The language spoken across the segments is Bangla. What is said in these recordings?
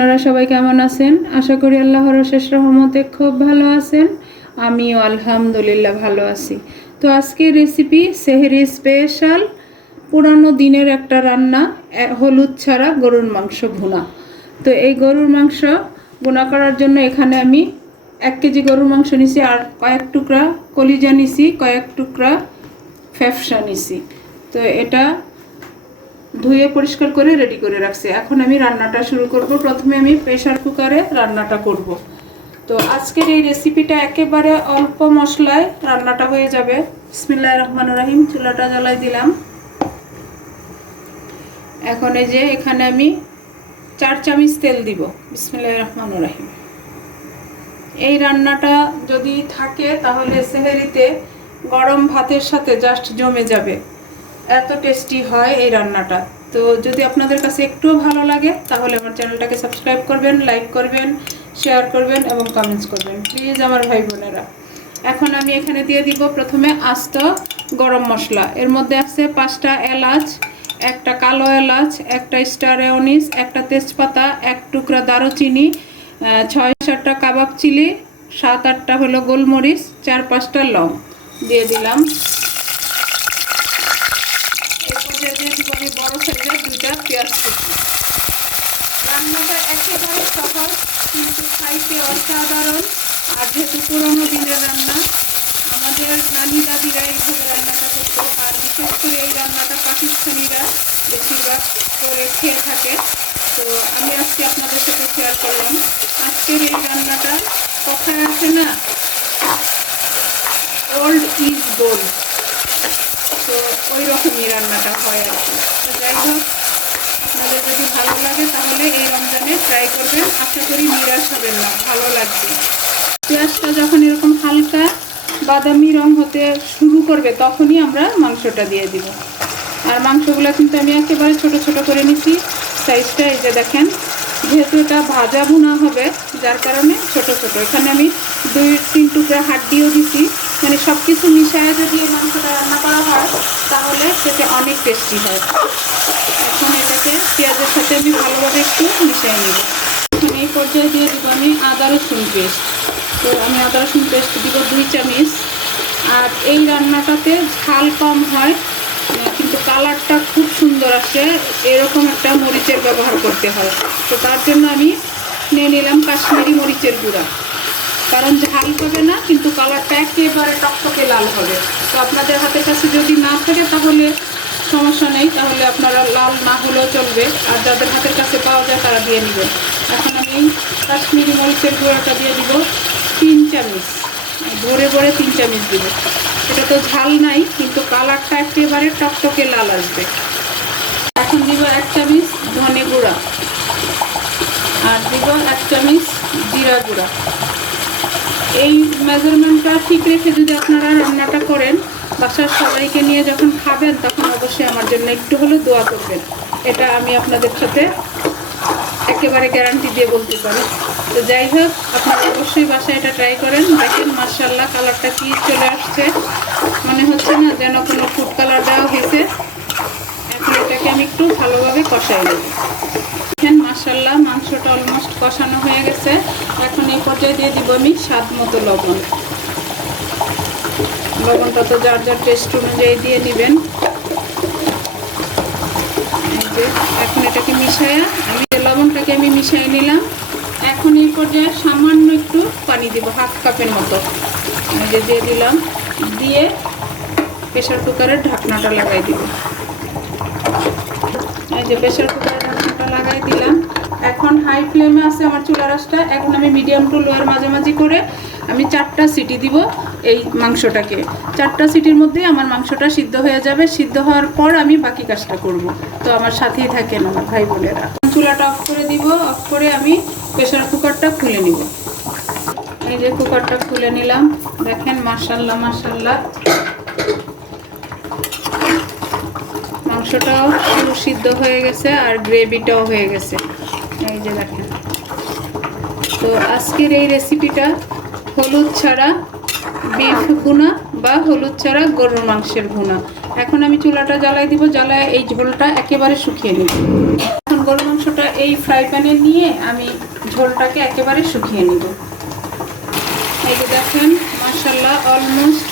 আপনারা সবাই কেমন আছেন? আশা করি আল্লাহর শেষ রহমতে খুব ভালো আছেন। আমিও আলহামদুলিল্লাহ ভালো আছি। তো আজকের রেসিপি সেহরি স্পেশাল পুরানো দিনের একটা রান্না হলুদ ছাড়া গরুর মাংস ভুনা। তো এই গরুর মাংস ভুনা করার জন্য এখানে আমি এক কেজি গরুর মাংস নিছি আর কয়েক টুকরা কলিজা নিছি, কয়েক টুকরা ফ্যাফসা নিছি। তো এটা ধুয়ে পরিষ্কার করে রেডি করে রাখছি। এখন আমি রান্নাটা শুরু করব। প্রথমে আমি প্রেসার কুকারে রান্নাটা করব। তো আজকের এই রেসিপিটা একেবারে অল্প মশলায় রান্নাটা হয়ে যাবে। বিসমিল্লাহ রহমান রাহিম, চুলাটা জ্বালাই দিলাম। এখন এই যে এখানে আমি চার চামচ তেল দিব। বিসমিল্লাহ রহমান রাহিম। এই রান্নাটা যদি থাকে তাহলে সেহেরিতে গরম ভাতের সাথে জাস্ট জমে যাবে। এত টেস্টি হয় এই রান্নাটা। তো যদি আপনাদের কাছে একটুও ভালো লাগে, তাহলে আমার চ্যানেলটাকে সাবস্ক্রাইব করবেন লাইক করবেন শেয়ার করবেন এবং কমেন্টস করবেন। প্লিজ আমার ভাই বোনেরা। এখন আমি এখানে দিয়ে দিব প্রথমে আস্ত গরম মশলা। এর মধ্যে আছে পাঁচটা এলাচ, একটা কালো এলাচ, একটা স্টার এওনিস একটা তেজপাতা, এক টুকরা দারুচিনি ছয় সাতটা কাবাব চিলি, সাত আটটা হলো গোলমরিচ, চার পাঁচটা লং। দিয়ে দিলাম এই পর্যায়ে দিয়ে দিব আমি বড় সাইজের দুটা পেঁয়াজ কুচি রান্নাটা একেবারে সহজ, কিন্তু খাইতে অসাধারণ। আর যেহেতু পুরোনো দিনের রান্না, আমাদের নানি দাদিরা এইভাবে রান্নাটা করতো, আর বিশেষ করে এই রান্নাটা পাকিস্তানিরা বেশিরভাগ করে খেয়ে থাকে। তো আমি আজকে আপনাদের সাথে শেয়ার করলাম, আজকের এই রান্নাটা কথায় আছে না? ওল্ড ইজ গোল্ড তো ওই রকমই রান্নাটা হয় আর কি। তো যাই হোক, আপনাদের যদি ভালো লাগে তাহলে এই রমজানে ট্রাই করবেন। আশা করি নিরাশ হবেন না, ভালো লাগবে। পেঁয়াজটা যখন এরকম হালকা বাদামি রং হতে শুরু করবে, তখনই আমরা মাংসটা দিয়ে দিব। আর মাংসগুলো কিন্তু আমি একেবারে ছোট ছোট করে নিছি। সাইজটা এই যে দেখেন, যেহেতু এটা ভাজা ভুনা হবে, যার কারণে ছোট ছোট। এখানে আমি দুই তিন টুকরা হাড্ডিও দিছি। মানে সব কিছু মিশায় যদি এই মাংসটা রান্না করা হয় তাহলে সেটা অনেক টেস্টি হয়। এখন এটাকে পেঁয়াজের সাথে আমি ভালোভাবে একটু মিশিয়ে নেব। এখন এই পর্যায়ে দিয়ে দিব আমি আদা রসুন পেস্ট তো আমি আদা রসুন পেস্ট দিব দুই চামচ। আর এই রান্নাটাতে ঝাল কম হয় কিন্তু কালারটা খুব সুন্দর আসে। এরকম একটা মরিচের ব্যবহার করতে হয়। তো তার জন্য আমি নিয়ে নিলাম কাশ্মীরি মরিচের গুঁড়া। কারণ ঝাল হবে না, কিন্তু কালারটা একেবারে টকটকে লাল হবে। তো আপনাদের হাতের কাছে যদি না থাকে, তাহলে সমস্যা নেই, তাহলে আপনারা লাল না হলেও চলবে। আর যাদের হাতের কাছে পাওয়া যায়, তারা দিয়ে নেবেন। এখন আমি কাশ্মীরি মরিচের গুঁড়াটা দিয়ে দিব। তিন চামচ। ভরে ভরে তিন চামচ দিব। এটা তো ঝাল নাই, কিন্তু কালারটা একেবারে টকটকে লাল আসবে। এখন দিব এক চামচ ধনে গুঁড়া। আর দিব এক চামচ জিরা গুঁড়া। এই মেজারমেন্টটা ঠিক রেখে যদি আপনারা রান্নাটা করেন, বাসার সবাইকে নিয়ে যখন খাবেন, তখন অবশ্যই আমার জন্য একটু হলেও দোয়া করবেন। এটা আমি আপনাদের সাথে একেবারে গ্যারান্টি দিয়ে বলতে পারি। তো যাই হোক, আপনারা অবশ্যই বাসায় এটা ট্রাই করেন। দেখেন মার্শাল্লাহ কালারটা কি চলে আসছে। মনে হচ্ছে না যেন কোনো ফুড কালার দেওয়া হয়েছে। এখন এটাকে আমি একটু ভালোভাবে কষাই দেবো দেখেন মার্শাল্লাহ মাংসটা অলমোস্ট কষানো হয়ে গেছে। এখন এই পর্যায়ে দিয়ে দিব আমি স্বাদ মতো লবণ। লবণটা তো যার যার টেস্ট অনুযায়ী দিয়ে নেবেন। যে এখন এটাকে মিশায়া আমি লবণটাকে আমি মিশিয়ে নিলাম, এখন এই পর্যায়ে সামান্য একটু পানি দিব, হাফ কাপের মতো। যে দিয়ে দিলাম, দিয়ে প্রেশার কুকারের ঢাকনাটা লাগাই দিব। এই যে প্রেশার কুকারের ঢাকনাটা লাগাই দিলাম। এখন হাই ফ্লেমে আছে আমার চুলা রাসটা এখন আমি মিডিয়াম টু লোয়ার মাঝামাঝি করে আমি চারটা সিটি দিব এই মাংসটাকে। চারটা সিটির মধ্যেই আমার মাংসটা সিদ্ধ হয়ে যাবে। সিদ্ধ হওয়ার পর আমি বাকি কাজটা করব। তো আমার সাথেই থাকেন আমার ভাই বোনেরা। চুলাটা অফ করে দিব। অফ করে আমি প্রেশার কুকারটা খুলে নিব। এই যে কুকারটা খুলে নিলাম। দেখেন মার্শাল্লাহ মার্শাল্লাহ মাংসটাও সিদ্ধ হয়ে গেছে আর গ্রেভিটাও হয়ে গেছে। এই যে দেখেন। তো আজকের এই রেসিপিটা হলুদ ছাড়া বিফ ভুনা বা হলুদ ছাড়া গরুর মাংসের ভুনা। এখন আমি চুলাটা জ্বালাই দিব, জ্বালায় এই ঝোলটা একেবারে শুকিয়ে নিব। এখন গরুর মাংসটা এই ফ্রাই প্যানে নিয়ে আমি ঝোলটাকে একেবারে শুকিয়ে নিব। এই যে দেখেন মাসাল্লাহ অলমোস্ট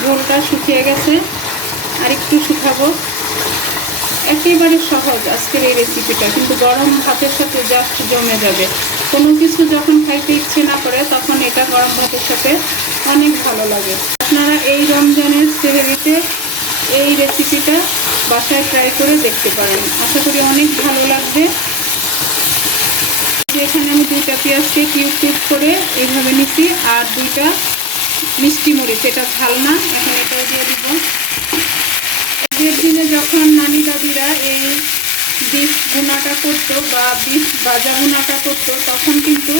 ঝোলটা শুকিয়ে গেছে। আর একটু শুকাবো। একেবারে সহজ আজকের এই রেসিপিটা কিন্তু গরম ভাতের সাথে জাস্ট জমে যাবে। কোনো কিছু যখন খাইতে ইচ্ছে না করে, তখন এটা গরম ভাতের সাথে অনেক ভালো লাগে। আপনারা এই রমজানের সেহেরিতে এই রেসিপিটা বাসায় ট্রাই করে দেখতে পারেন। আশা করি অনেক ভালো লাগবে। এখানে আমি দুইটা পেঁয়াজকে কিউব কিউব করে এইভাবে নিচ্ছি, আর দুইটা মিষ্টি মরিচ এটা ঝাল না এখন এটাও দিয়ে দিব। আগের দিনে যখন নানি দাদিরা এই বিফ গুনাটা করতো বা বিফ ভাজা গুনাটা করতো, তখন কিন্তু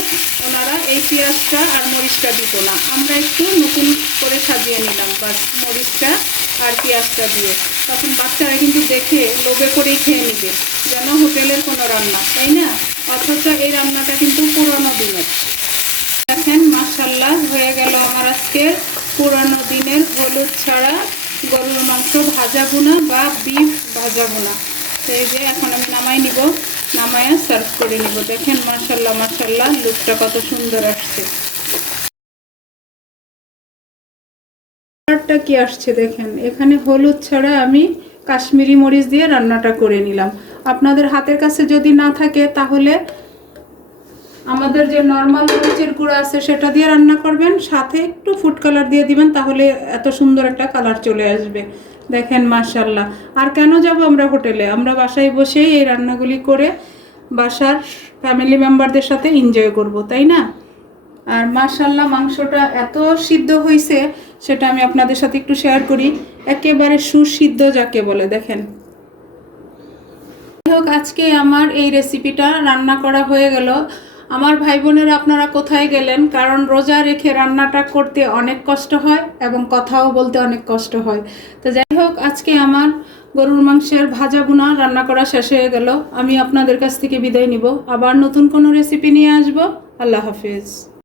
ওনারা এই পেঁয়াজটা আর মরিচটা দিত না। আমরা একটু নতুন করে সাজিয়ে নিলাম বা মরিচটা আর পেঁয়াজটা দিয়ে। তখন বাচ্চারা কিন্তু দেখে, লোভে করেই খেয়ে নিবে, যেন হোটেলের কোনো রান্না, তাই না? অথচ এই রান্নাটা কিন্তু পুরনো দিনের। দেখেন মাসাল্লাহ হয়ে গেল আমার আজকে পুরানো দিনের হলুদ ছাড়া গরুর মাংস ভাজা বোনা বা বিফ ভাজা বোনা তো এই যে এখন আমি নামাই নিব, নামায়া সার্ভ করে নিব। দেখেন মাসাল্লাহ মাসাল্লাহ লুকটা কত সুন্দর আসছে। কালারটা কি আসছে দেখেন, এখানে হলুদ ছাড়া আমি কাশ্মীরি মরিচ দিয়ে রান্নাটা করে নিলাম। আপনাদের হাতের কাছে যদি না থাকে, তাহলে আমাদের যে নর্মাল মরিচের গুঁড়ো আছে সেটা দিয়ে রান্না করবেন, সাথে একটু ফুড কালার দিয়ে দিবেন, তাহলে এত সুন্দর একটা কালার চলে আসবে। দেখেন মার্শাল্লাহ আর কেন যাব আমরা হোটেলে? আমরা বাসায় বসেই এই রান্নাগুলি করে বাসার ফ্যামিলি মেম্বারদের সাথে এনজয় করব, তাই না? আর মার্শাল্লাহ মাংসটা এত সিদ্ধ হয়েছে সেটা আমি আপনাদের সাথে একটু শেয়ার করি। একেবারে সুসিদ্ধ যাকে বলে, দেখেন। হোক, আজকে আমার এই রেসিপিটা রান্না করা হয়ে গেল। আমার ভাই বোনেরা আপনারা কোথায় গেলেন? কারণ রোজা রেখে রান্নাটা করতে অনেক কষ্ট হয় এবং কথাও বলতে অনেক কষ্ট হয়। তো যাই হোক, আজকে আমার গরুর মাংসের ভাজা বোনা রান্না করা শেষ হয়ে গেল। আমি আপনাদের কাছ থেকে বিদায় নিব। আবার নতুন কোনো রেসিপি নিয়ে আসব। আল্লাহ হাফিজ।